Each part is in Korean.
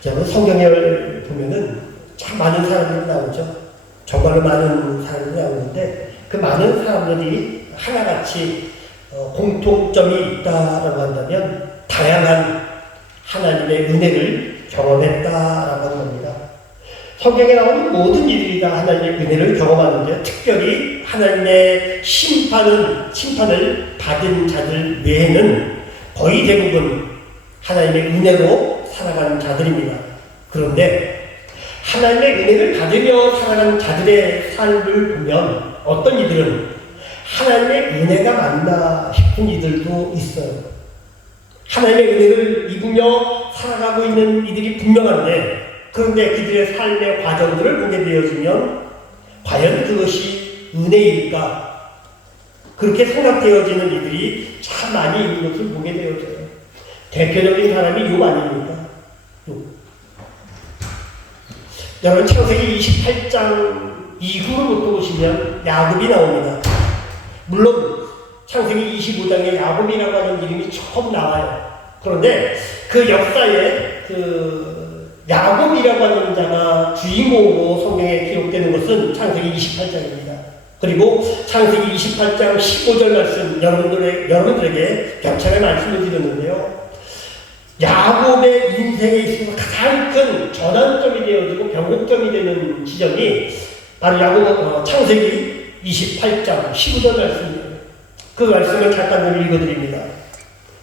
자, 성경에 보면은 참 많은 사람들이 나오죠. 정말로 많은 사람들이 나오는데 그 많은 사람들이 하나같이 공통점이 있다라고 한다면 다양한 하나님의 은혜를 경험했다라고 하는 겁니다. 성경에 나오는 모든 이들이 다 하나님의 은혜를 경험하는데 특별히 하나님의 심판을 받은 자들 외에는 거의 대부분 하나님의 은혜로 살아가는 자들입니다. 그런데 하나님의 은혜를 받으며 살아가는 자들의 삶을 보면 어떤 이들은 하나님의 은혜가 맞나 싶은 이들도 있어요. 하나님의 은혜를 입으며 살아가고 있는 이들이 분명한데 그런데 그들의 삶의 과정들을 보게 되어지면 과연 그것이 은혜일까? 그렇게 생각되어지는 이들이 참 많이 있는 것을 보게 되어져요. 대표적인 사람이 욥 아닙니까? 욥. 여러분 창세기 28장 이후로부터 보시면 야곱이 나옵니다. 물론 창세기 25장에 야곱이라고 하는 이름이 처음 나와요. 그런데 그 역사에 야곱이라고 하는 자가 주인공으로 성경에 기록되는 것은 창세기 28장입니다. 그리고 창세기 28장 15절 말씀 여러분들에게 경찰의 말씀을 드렸는데요. 야곱의 인생에 있어서 가장 큰 전환점이 되어지고 변곡점이 되는 지점이 바로 창세기 28장 15절 말씀입니다. 그 말씀을 잠깐 읽어드립니다.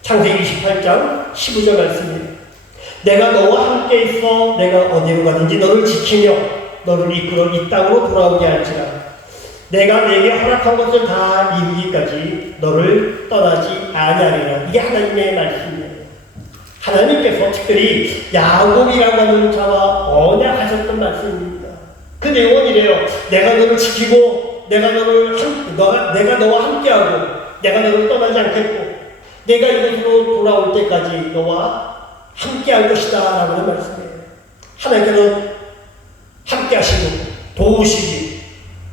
창세기 28장 15절 말씀입니다. 내가 너와 함께 있어 내가 어디로 가든지 너를 지키며 너를 이끌어 이 땅으로 돌아오게 할지라. 내가 내게 허락한 것을 다 이루기까지 너를 떠나지 아니하리라. 이게 하나님의 말씀이에요. 하나님께서 특별히 야곱이라고 하는 자와 언약하셨던 말씀입니다. 그 내용은 이래요. 내가 너를 지키고 내가 너와 함께하고 내가 너를 떠나지 않겠고 내가 이곳으로 돌아올 때까지 너와 함께할 것이다 라고 하는 말씀이에요. 하나님께서 함께하시고 도우시고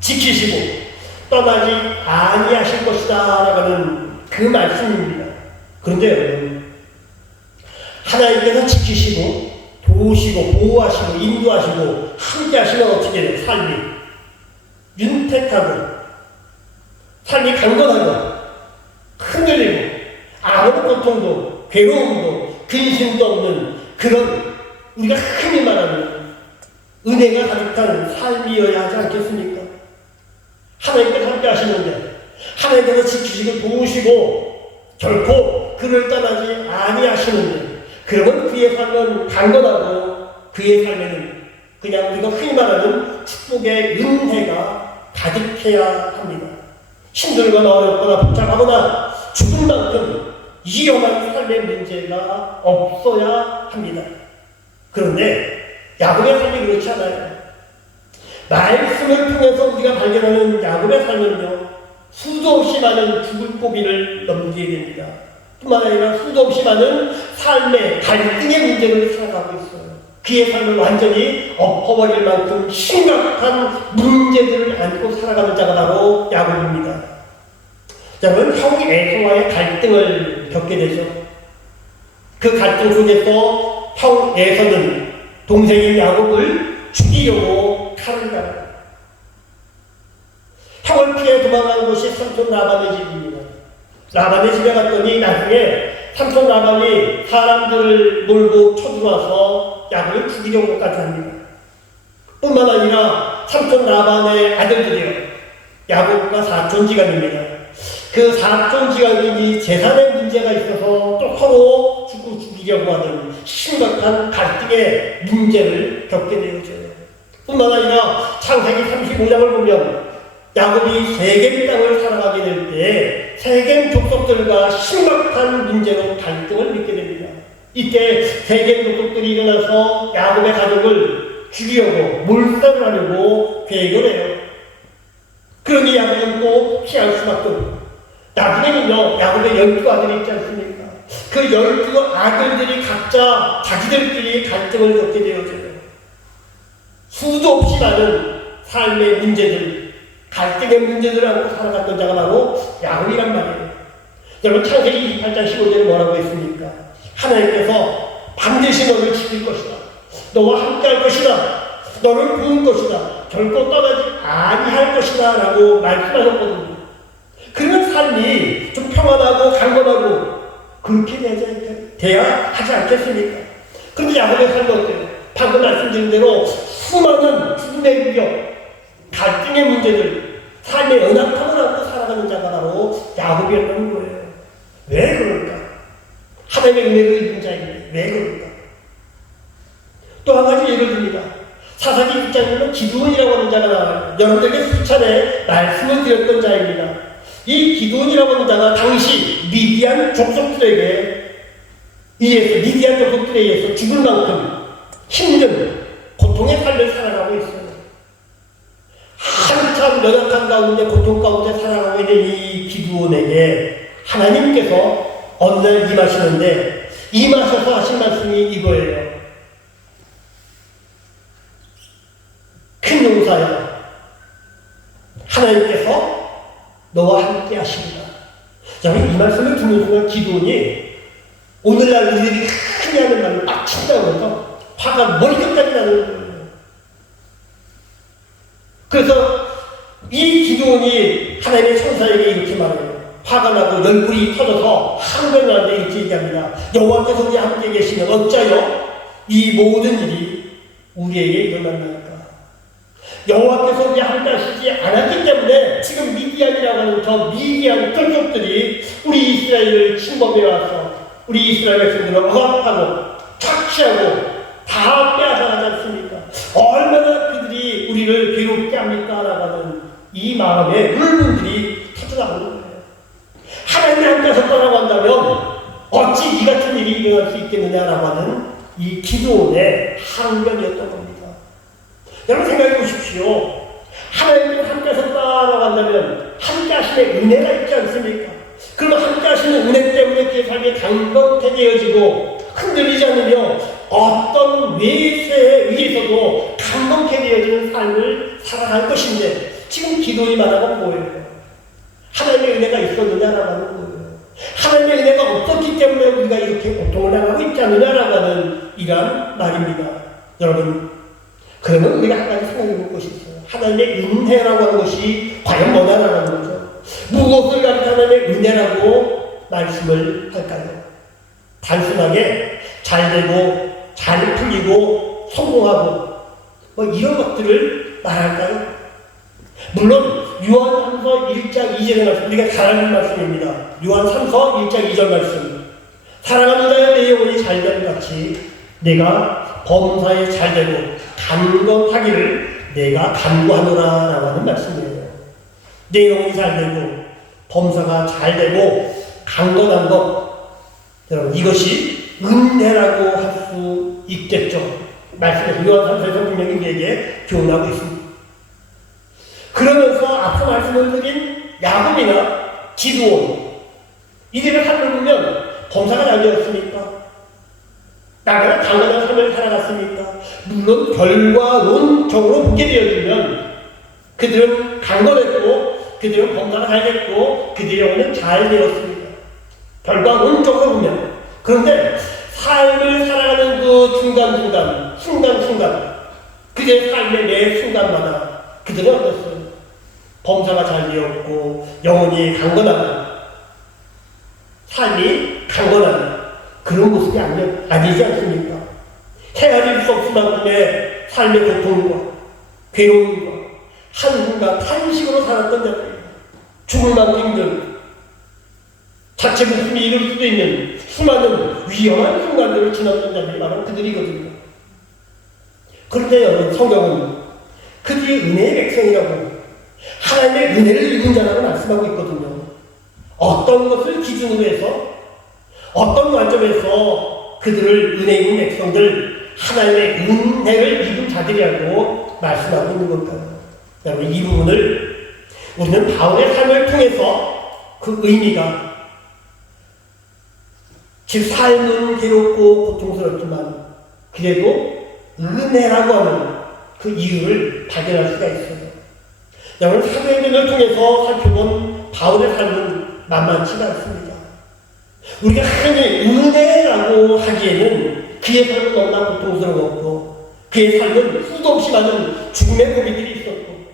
지키시고 떠나지 아니하실 것이다 라고 하는 그 말씀입니다. 그런데 여러분 하나님께서 지키시고 도우시고 보호하시고 인도하시고 함께하시면 어떻게 돼요? 삶이 윤택하고 삶이 강건하고 흔들리고 아무런 고통도 괴로움도 근심도 없는 그런 우리가 흔히 말하는 은혜가 가득한 삶이어야 하지 않겠습니까? 하나님께서 함께 하시는데 하나님께서 지키시고 도우시고 결코 그를 떠나지 아니하시는데 그러면 그의 삶은 강건하고 그의 삶에는 그냥 우리가 흔히 말하는 축복의 은혜가 가득해야 합니다. 힘들거나 어렵거나 복잡하거나 죽을 만큼 위험한 삶의 문제가 없어야 합니다. 그런데 야곱의 삶이 그렇지 않아요. 말씀을 통해서 우리가 발견하는 야곱의 삶은요, 수도 없이 많은 죽을 고비를 넘기게 됩니다. 뿐만 아니라 수도 없이 많은 삶의 갈등의 문제를 살아가고 있어요. 그의 삶을 완전히 엎어버릴 만큼 심각한 문제들을 안고 살아가는 자가 바로 야곱입니다. 여러분, 형 에서와의 갈등을 겪게 되죠. 그 갈등 속에서 형 에서는 동생인 야곱을 죽이려고 칼을 갈아요. 형을 피해 도망가는 곳이 삼촌 라반의 집입니다. 라반의 집에 갔더니 나중에 삼촌 라반이 사람들을 몰고 쳐들어와서 야곱을 죽이려고까지 합니다. 뿐만 아니라 삼촌 라반의 아들들이요, 야곱과 사촌지간입니다. 그 사촌지간이 재산의 문제가 있어서 또 서로 죽이려고 하는 심각한 갈등의 문제를 겪게 되어져요. 뿐만 아니라 창세기 35장을 보면 야곱이 세겜 땅을 살아가게 될 때 세겜 족속들과 심각한 문제로 갈등을 빚게 됩니다. 이때 세겜 족속들이 일어나서 야곱의 가족을 죽이려고 몰살을 하려고 계획을 해요. 그러니 야곱은 또 피할 수밖에 없고 나중에는요, 야곱의 12아들이 있지 않습니까? 그 12아들들이 각자 자기들끼리 갈등을 겪게 되어져요. 수도 없이 많은 삶의 문제들, 갈등의 문제들을 하고 살아갔던 자가 바로 야곱이란 말이에요. 여러분, 창세기 28장 15절에 뭐라고 했습니까? 하나님께서 반드시 너를 지킬 것이다. 너와 함께 할 것이다. 너를 부을 것이다. 결코 떠나지 아니할 것이다. 라고 말씀하셨거든요. 그런 삶이 좀 평안하고 강건하고 그렇게 돼야 하지 않겠습니까? 그런데 야곱의 삶은 어때요? 방금 말씀드린 대로 수많은 죽음의 위협, 갈등의 문제들, 삶의 연약함을 안고 살아가는 자가 바로 야곱이었던 거예요. 왜 그럴까? 하나님의 은혜를 입은 자인데 왜 그럴까? 또 한 가지 예를 듭니다. 사사기 6장에는 기드온이라고 하는 자가 나와요. 여러분들에게 수차례 말씀을 드렸던 자입니다. 이 기드온이라고 하는 자가 당시 미디안 족속들에게 미디안 족속들에 의해서 죽을 만큼 힘든 고통의 삶을 살아가고 있어요. 한참 연약한 가운데 고통 가운데 살아가고 있는 이 기드온에게 하나님께서 어느 날 임하시는데 임하셔서 하신 말씀이 이거예요. 큰 용사여, 하나님께서 너와 함께 하십니다. 자, 이 말씀을 듣는 순간 기드온이 오늘날 우리들이 흔히 하는 말을 딱 친다고 해서 화가 머리끝까지 나는 거예요. 그래서 이 기드온이 하나님의 천사에게 이렇게 말해요. 화가 나고 열불이 터져서 한명한테 이렇게 얘기합니다. 여호와께서 우리 함께 계시면 어찌하여 이 모든 일이 우리에게 일어났나이까? 여호와께서 우리 함께 하시지 않았기 때문에 지금 미디안이라고 하는 저 미디안 족속들이 우리 이스라엘을 침범해 와서 우리 이스라엘 백성들을 억압하고 착취하고 다 빼앗아가지 않습니까? 얼마나 그들이 우리를 괴롭게 합니까? 라고 하는 이 마음에 울분들이 터져나오는 거예요. 하나님이 함께해서 떠나고 한다면 어찌 이 같은 일이 일어날 수 있겠느냐라고 하는 이 기도의 항변이었던 겁니다. 여러분 생각해 보십시오. 하나님이 함께해서 떠나고 한다면 함께 하심의 은혜가 있지 않습니까? 그러면 함께 하시는 은혜 때문에 그의 삶이 강건하게 되어지고 흔들리지 않으며 어떤 외세에 의해서도 강건하게 되어지는 삶을 살아갈 것인데 지금 기도이 말하는 뭐예요? 하나님의 은혜가 있었느냐라고 하는 거예요. 하나님의 은혜가 없었기 때문에 우리가 이렇게 고통을 당하고 있지 않느냐라고 하는 이러한 말입니다. 여러분, 그러면 우리가 한 가지 생각해 볼 것이 있어요. 하나님의 은혜라고 하는 것이 과연 뭐냐라고 하는 거죠. 무엇을 가지고 하나님의 은혜라고 말씀을 할까요? 단순하게 잘 되고 잘 풀리고 성공하고 뭐 이런 것들을 말할까요? 물론 요한 3서 1장 2절의 말씀, 우리가 잘 아는 말씀입니다. 요한 3서 1장 2절 말씀, 사랑하는 자여 내 영혼이 잘됨 같이 내가 범사에 잘되고 강건하기를 내가 간구하노라 라고 하는 말씀이에요. 내 영혼이 잘되고 범사가 잘되고 강건한 것, 여러분 이것이 은혜라고 할 수 있겠죠. 말씀에서 요한 3서에서 분명히 우리에게 교훈하고 있습니다. 그러면서 앞서 말씀을 드린 야곱이나 기드온, 이들의 삶을 보면 범사가 잘 되었습니까? 나라가 강건한 삶을 살아갔습니까? 물론 결과론적으로 보게 되어지면 그들은 강건했고 그들은 범사가 잘 됐고 그들의 영혼은 잘 되었습니다. 결과론적으로 보면. 그런데 삶을 살아가는 그 중간중간, 순간순간 그들의 삶의 매 순간마다 그들은 어땠어요? 범사가 잘 되었고 영혼이 강건하고 삶이 강건한 그런 모습이 아니지 않습니까? 헤아릴 수 없을 만큼의 삶의 고통과 괴로움과 한숨과 탄식으로 살았던 자들입니다. 죽을 만큼 힘든 자체 목숨이 이룰 수도 있는 수많은 위험한 순간들을 지났던 자들이 바로 그들이거든요. 그런데 여러분, 성경은 그들이 은혜의 백성이라고 하나님의 은혜를 입은 자라고 말씀하고 있거든요. 어떤 것을 기준으로 해서 어떤 관점에서 그들을 은혜 입은 백성들, 하나님의 은혜를 입은 자들이라고 말씀하고 있는 걸까요? 여러분, 이 부분을 우리는 바울의 삶을 통해서 그 의미가, 즉 삶은 괴롭고 고통스럽지만 그래도 은혜라고 하는 그 이유를 발견할 수가 있어요. 여러분, 사도행전을 통해서 살펴본 바울의 삶은 만만치가 않습니다. 우리가 흔히 은혜라고 하기에는 그의 삶은 너무나 고통스러웠고 그의 삶은 수도 없이 많은 죽음의 고비들이 있었고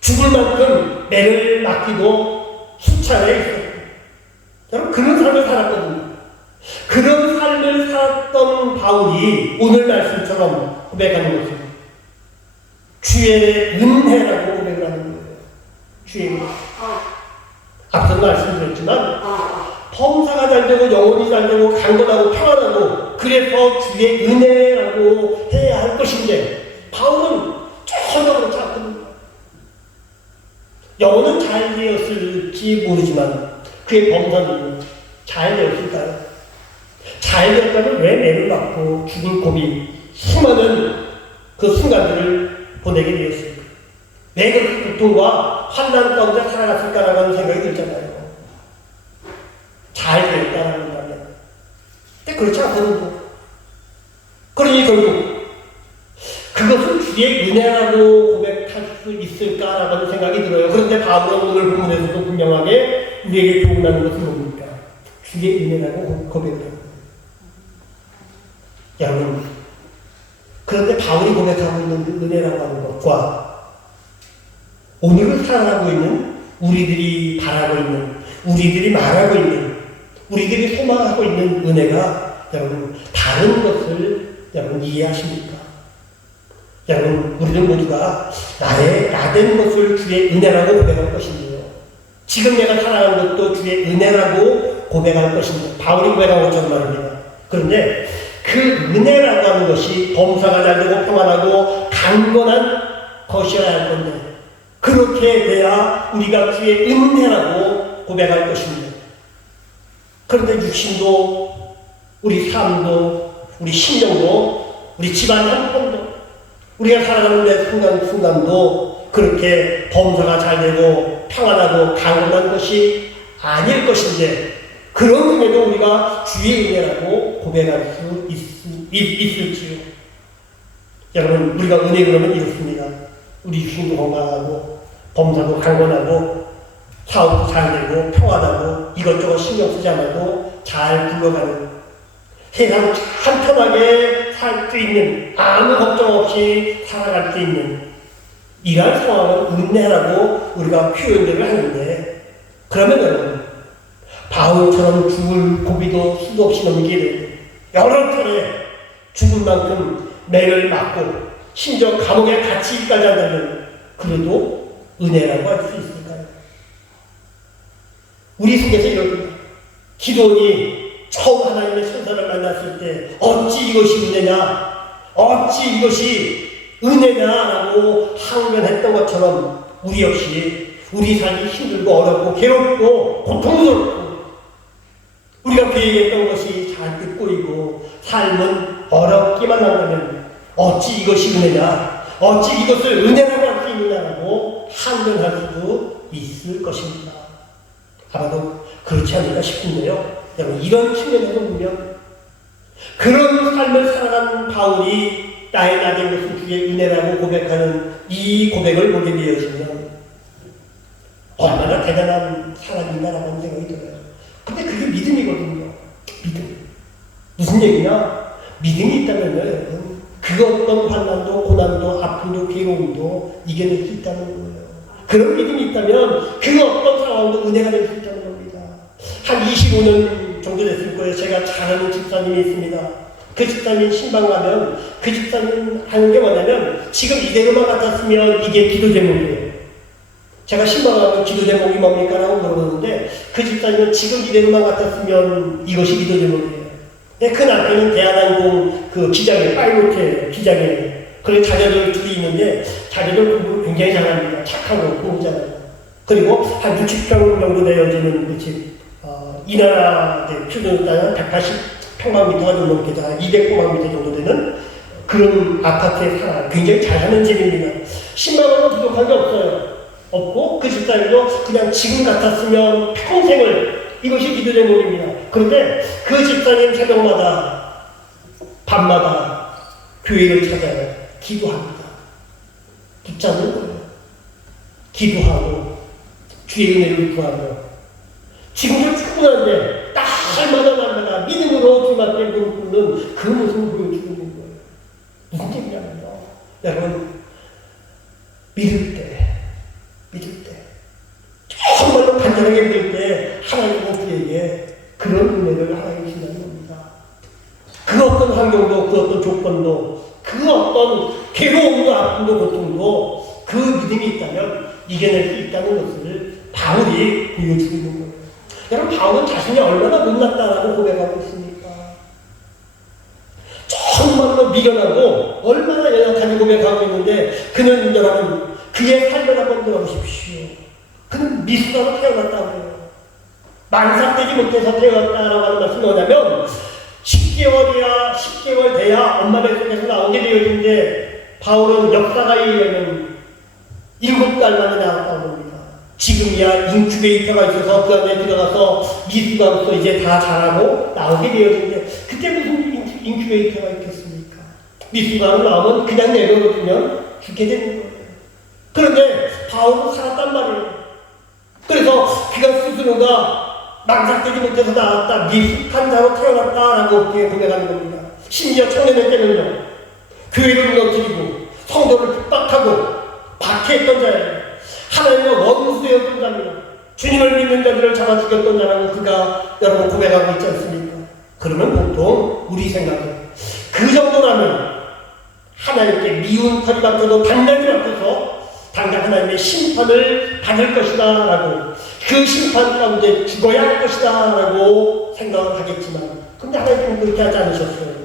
죽을 만큼 매를 맞기도 수차례 있었고 저는 그런 삶을 살았거든요. 그런 삶을 살았던 바울이 오늘 말씀처럼 고백하는 것은 주의 은혜라고 고백을 하는 거예요. 주의 은혜. 앞서 말씀드렸지만 범사가 잘되고 영혼이 잘되고 강건하고 평안하고 그래서 주의 은혜라고 해야 할 것인데 바울은 전혀 그렇지 않거든요. 영혼은 잘 되었을지 모르지만 그의 범사는 잘 되었을까요? 잘 되었다면 왜 매를 맞고 죽을 고비 수많은 그 순간들을 보내게 되었습니까? 왜 그렇게 고통과 환난 가운데 살아갔을까라는 생각이 들잖아요. 잘 되었다라는 말이야. 근데 그렇지 않거든요. 그러니 결국 그것은 주의 은혜라고 고백할 수 있을까라는 생각이 들어요. 그런데 바울은 오늘 본문에서도 분명하게 우리에게 교훈하는 것은 뭡니까? 주의 은혜라고 고백을 합니다. 여러분, 그런데 바울이 고백하고 있는 그 은혜라고 하는 것과 오늘을 살아가고 있는 우리들이 바라고 있는, 우리들이 말하고 있는, 우리들이 소망하고 있는 은혜가 여러분 다른 것을 여러분 이해하십니까? 여러분 우리들 모두가 나된 것을 주의 은혜라고 고백할 것인데요. 지금 내가 살아가는 것도 주의 은혜라고 고백할 것인데 바울이 고백한 것처럼 말입니다. 그런데 그 은혜라고 하는 것이 범사가 잘되고 평안하고 강건한 것이어야 할 건데 그렇게 돼야 우리가 주의 은혜라고 고백할 것입니다. 그런데 육신도 우리 삶도 우리 심령도 우리 집안 형편도 우리가 살아가는 데 순간순간도 그렇게 범사가 잘되고 평안하고 강건한 것이 아닐 것인데 그런 중에도 우리가 주의 은혜라고 고백할 수 있을지요. 여러분 우리가 은혜 그러면 이렇습니다. 우리 육신도 건강하고 범사도 강건하고 사업도 잘되고 평안하고 이것저것 신경 쓰지 않아도 잘 굴러가는 세상 참 편하게 살 수 있는 아무 걱정 없이 살아갈 수 있는 이러한 상황을 은혜라고 우리가 표현을 하는데 그러면 여러분 바울처럼 죽을 고비도 수도 없이 넘기게 되고 여러 차례 죽을 만큼 매를 맞고 심지어 감옥에 갇히기까지 한다면 그래도 은혜라고 할 수 있을까요? 우리 속에서 이런 기도원이 처음 하나님의 천사를 만났을 때 어찌 이것이 은혜냐 어찌 이것이 은혜냐라고 항변했던 것처럼 우리 역시 우리 삶이 힘들고 어렵고 괴롭고 고통스럽고 우리가 계획했던 것이 잔뜩 꼬이고 삶은 어렵기만 한다면 어찌 이것이 은혜냐 어찌 이것을 은혜라고 할 수 있느냐라고 항변할 수도 있을 것입니다. 아마도 그렇지 않을까 싶은데요. 여러분 이런 측면에서 보면 그런 삶을 살아가는 바울이 나의 나된 것은 주의 은혜라고 고백하는 이 고백을 보게 되어지면 얼마나 대단한 사람인가라는 생각이 들어요. 근데 그게 믿음이거든요. 믿음. 무슨 얘기냐? 믿음이 있다면요, 여러분. 그 어떤 환난도, 고난도, 아픔도, 괴로움도 이겨낼 수 있다는 거예요. 그런 믿음이 있다면 그 어떤 상황도 은혜가 될 수 있다는 겁니다. 한 25년 정도 됐을 거예요. 제가 잘 아는 집사님이 있습니다. 그 집사님 신방 가면 그 집사님 하는 게 뭐냐면 지금 이대로만 같았으면 이게 기도 제목이에요. 제가 신방 가면 기도 제목이 뭡니까? 라고 물어보는데 그 집사님은 지금 이대로만 같았으면 이것이 기도 제목이에요. 근데 그 남편은 대한항공 그 기장이에요. 파일럿이에요. 기장이에요. 그리고 자녀들 둘이 있는데 자녀들 공부를 굉장히 잘합니다. 착하고 공부 잘하고. 그리고 한 60평 정도 되어지는 그 집. 이 나라 표준으로 따면 180평방미터가 좀 넘게 다 200평방미터 정도 되는 그런 아파트에 살아 굉장히 잘하는 집입니다. 10만원은 부족한 게 없어요. 없고 그 집사님도 그냥 지금 같았으면 평생을 이것이 기도 제목입니다. 그런데 그 집사님 새벽마다 밤마다 교회를 찾아요. 기도합니다. 붙잡는 거예요. 기도하고 주의 은혜를 구하고 지금도 충분한데 날마다 믿음으로 주 앞에 무릎 꿇는 그 모습을 보여주고 있는 거예요. 무슨 얘기냐면요. 여러분, 믿을 때, 정말로 간절하게 믿을 때 하나님은 그에게 그런 은혜를 하나님이 주신다는 겁니다. 그 어떤 환경도, 그 어떤 조건도, 그 어떤 괴로움도, 아픔도, 고통도 그 믿음이 있다면 이겨낼 수 있다는 것을 바울이 보여주고 있는 거예요. 여러분, 바울은 자신이 얼마나 못났다라고 고백하고 있습니까? 정말로 미련하고 얼마나 연약하게 고백하고 있는데, 그는 여러분, 그의 삶을 한번 들어보십시오. 그는 미숙아로 태어났다고 해요. 만삭되지 못해서 태어났다라고 하는 말씀이 뭐냐면, 10개월 돼야 엄마 뱃속에서 나오게 되어진데, 바울은 역사가 의하면 7달 만에 나왔다고 합니다. 지금이야 인큐베이터가 있어서 그 안에 들어가서 미숙아로서 이제 다 자라고 나오게 되어진데, 그때 무슨 인큐베이터가 있겠습니까? 미숙아로 나오면 그냥 내버려두면 죽게 되는 거예요. 그런데 바울은 살았단 말이에요. 그래서 그가 스스로가 망삭되지 못해서 나왔다, 미숙한 자로 태어났다라고 이렇게 고백하는 겁니다. 심지어 청년의 때는요, 교회를 무너뜨리고 성도를 핍박하고 박해했던 자예요. 하나님의 원수였던 자입니다. 주님을 믿는 자들을 잡아 죽였던 자라고 그가 여러분 고백하고 있지 않습니까? 그러면 보통 우리 생각에 그 정도라면 하나님께 미운 털이 박혀도 단단히 박혀서 당장 하나님의 심판을 받을 것이다 라고, 그 심판 가운데 죽어야 할 것이다 라고 생각을 하겠지만, 근데 하나님께는 그렇게 하지 않으셨어요.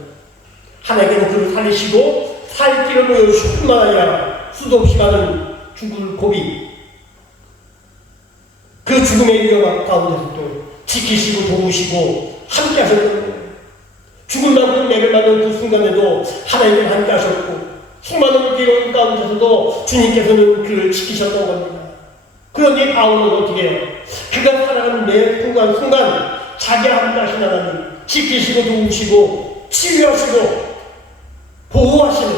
하나님께는 그를 살리시고 살 길을 보여주실 뿐만 아니라 수도 없이 많은 죽을 고비, 그 죽음의 위험 가운데서도 지키시고 도우시고 함께 하셨던 거예요. 죽을 만큼 맥을 맞는 그 순간에도 하나님은 함께 하셨고, 수많은 괴로움 가운데서도 주님께서는 그를 지키셨던 겁니다. 그러니 바울은 어떻게 해요? 그가 살아가는 매 순간 자기 함께 하신 하나님, 지키시고 도우시고 치유하시고 보호하시는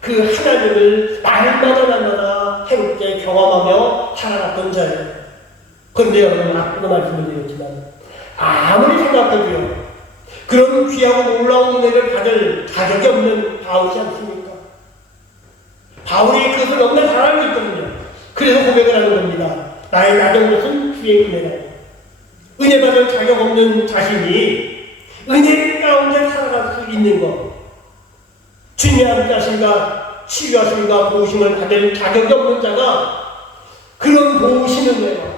그 하나님을 날마다 해롭게 경험하며 살아갔던 자예요. 그런데 여러분, 앞서도 말씀을 드렸지만 아무리 생각해도요, 그런 귀하고 놀라운 은혜를 받을 자격이 없는 바울이지 않습니까? 바울이 그것을 너무나 잘 알고 있거든요. 그래서 고백을 하는 겁니다. 나의 낮은 것은 주의 은혜다. 은혜 받을 자격 없는 자신이 은혜 가운데 살아갈 수 있는 것, 주님의 함께 하심과 치유하심과 보호심을 받을 자격이 없는 자가 그런 보호심 은혜와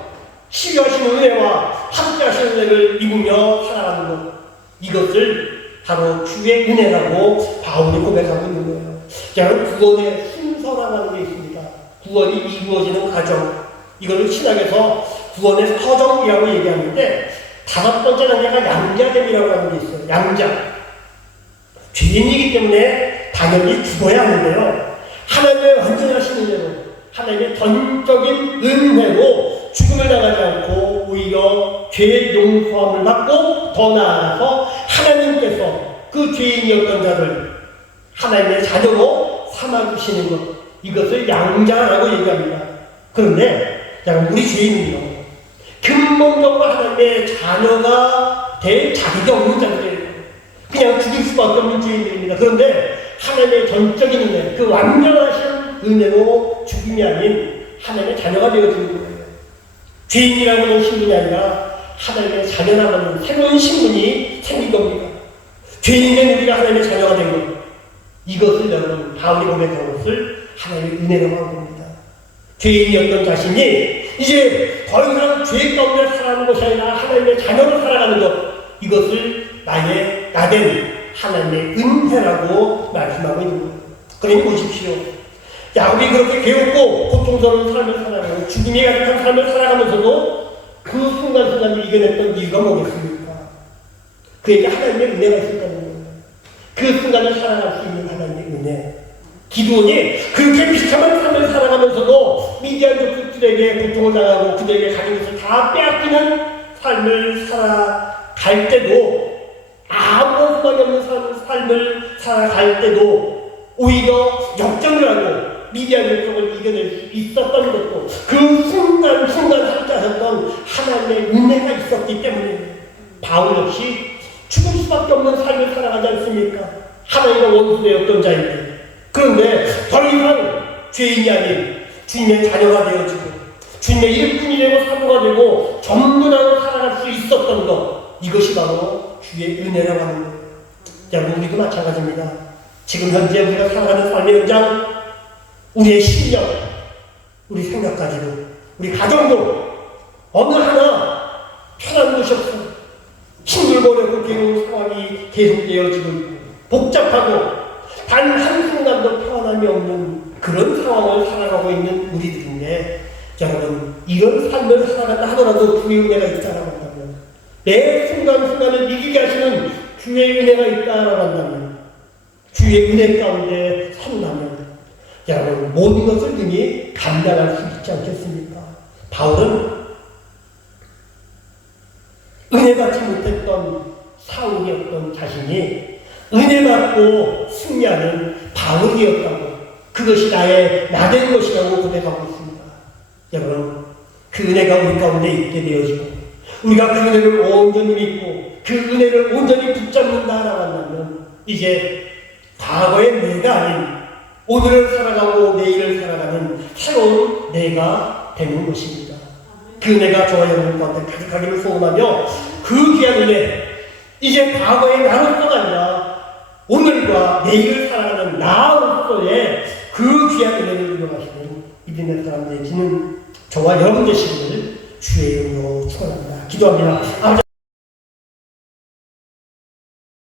치유하신 은혜와 함께 하신 은혜를 입으며 살아가는 것, 이것을 바로 주의 은혜라고 바울이 고백하고 있는 거예요. 여러분, 구원의 순서라는 게 있습니다. 구원이 이루어지는 과정, 이걸 신학에서 구원의 서정이라고 얘기하는데, 5번째 단계가 양자됨이라고 하는 게 있어요. 양자. 죄인이기 때문에 당연히 죽어야 하는데요, 하나님의 완전하신 은혜로, 하나님의 전적인 은혜로 죽음을 당하지 않고 오히려 죄의 용서함을 받고, 더 나아가서 하나님께서 그 죄인이었던 자를 하나님의 자녀로 삼아주시는 것, 이것을 양자라고 얘기합니다. 그런데 우리 죄인은요, 근본적으로 하나님의 자녀가 될 자격이 없는 자들이에요. 그냥 죽일 수밖에 없는 죄인들입니다. 그런데 하나님의 전적인 은혜, 그 완전하신 은혜로 죽음이 아닌 하나님의 자녀가 되어지는 거예요. 죄인이라고 하는 신분이 아니라 하나님의 자녀라고 하는 새로운 신분이 생긴 겁니다. 죄인된 우리가 하나님의 자녀가 된 것, 이것을 여러분 바울이 고백한 것을 하나님의 은혜라고 하는 겁니다. 죄인이었던 자신이 이제 더 이상 죄 가운데 살아가는 것이 아니라 하나님의 자녀로 살아가는 것, 이것을 나된 하나님의 은혜라고 말씀하고 있는 거예요. 그러니 보십시오. 야곱이 그렇게 괴롭고 고통스러운 삶을 살아가고 죽음이 가득한 삶을 살아가면서도 그 순간순간을 이겨냈던 이유가 뭐겠습니까? 그에게 하나님의 은혜가 있었다는 거예요. 그 순간을 살아갈 수 있는 하나님의 은혜. 기드온이 그렇게 비참한 삶을 살아가면서도 미디안 족속들에게 고통을 당하고 그들에게 가진 것을 다 빼앗기는 삶을 살아갈 때도, 아무런 소망이 없는 삶을 살아갈 때도 오히려 역전을 하고 미디안 족속을 이겨낼 수 있었던 것도 그 순간 함께 하셨던 하나님의 은혜가 있었기 때문에 바울 역시 죽을 수밖에 없는 삶을 살아가지 않습니까? 하나님과 원수되었던 자인데 그런데 더 이상 죄인이 아닌 주님의 자녀가 되어지고 주님의 일꾼이 되고 사도가 되고 전문화로 살아갈 수 있었던 것, 이것이 바로 주의 은혜라고 하는 거예요. 여러분, 우리도 마찬가지입니다. 지금 현재 우리가 살아가는 삶의 현장, 우리의 심령, 우리 생각까지도, 우리 가정도 어느 하나 편한 곳이 없어. 힘들고 어렵고 괴로운 상황이 계속되어지고 있고 복잡하고 단 한순간도 평안함이 없는 그런 상황을 살아가고 있는 우리들인데, 여러분, 이런 삶을 살아간다 하더라도 주의 은혜가 있다라고 한다면, 매 순간순간을 이기게 하시는 주의 은혜가 있다라고 한다면, 주의 은혜 가운데 산다면, 여러분, 모든 것을 능히 감당할 수 있지 않겠습니까? 바울은 은혜받지 못했던 사울이었던 자신이 은혜받고 승리하는 바울이었다고, 그것이 나의 나된 것이라고 고백하고 있습니다. 여러분, 그 은혜가 우리 가운데 있게 되어지고 우리가 그 은혜를 온전히 믿고 그 은혜를 온전히 붙잡는다라고 한다면, 이제 과거의 내가 아닌 오늘을 살아가고 내일을 살아가는 새로운 내가 되는 것입니다. 그 은혜가 저와 여러분 가운데 가득하기를 소원하며, 그 귀한 은혜, 이제 과거의 나로서가 아니라 오늘과 내일을 살아가는 나로서의 그 귀한 은혜를 이용하시는 믿음의 사람 되시는 저와 여러분 되시기를 주의 이름으로 축원합니다. 기도합니다.